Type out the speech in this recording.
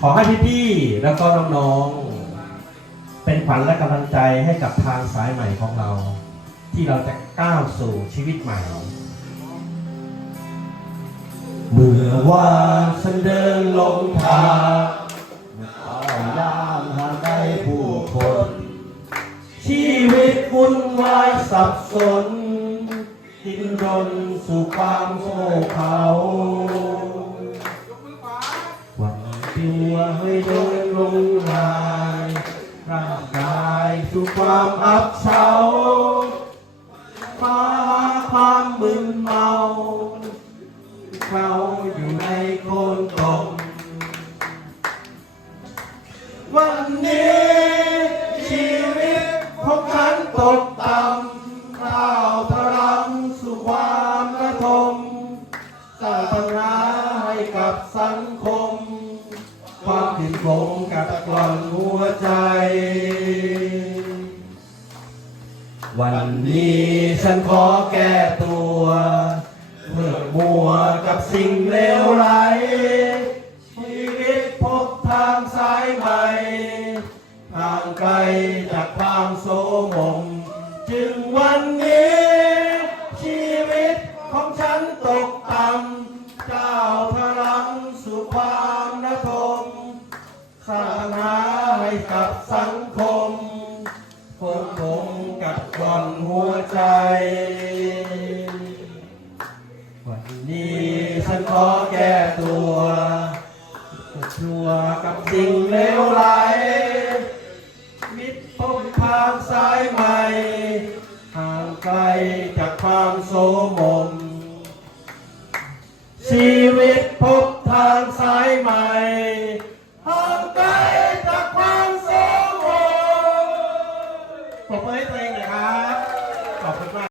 ขอให้พี่ๆแล้วก็น้องๆ เป็นขวัญและกำลังใจให้กับทางสายใหม่ของเรา ที่เราจะก้าวสู่ชีวิตใหม่ เมื่อวานฉันเดินลงทางเอาย่างหาได้ผู้คน ชีวิตวุ่นวายสับสน ดิ้นรนสู่ความโง่เขาายสู่ความอับเฉาฟ้าความมึนเมาเขาอยู่ในโคนตมวันนี้ชีวิตของฉันตกต่ำข้าวทะลังสู่ความระทมสร้างปัญหาให้กับสังคม ความผิดหลงกัดกร่อนหัวใจ วันนี้ฉันขอแก้ตัวเมื่อมัวกับสิ่งเลวไหลชีวิตพบทางสายใหม่ทางไกลจากความโสมมจึงวันนี้ ชีวิตของฉันตกต่ำก้าวพลังสู่ความระทมสร้างหาให้กับสังคม วันนี้ฉันขอแก้ตัวชัวกับสิ่งเลวไหลมิตรพบทางสายใหม่ห่างไกลจากความโสมม ชีวิตพบทางสายใหม่ห่างไกลจากความโสมมปรบมือให้ตัวเองหน่อยครับ ขอบคุณมาก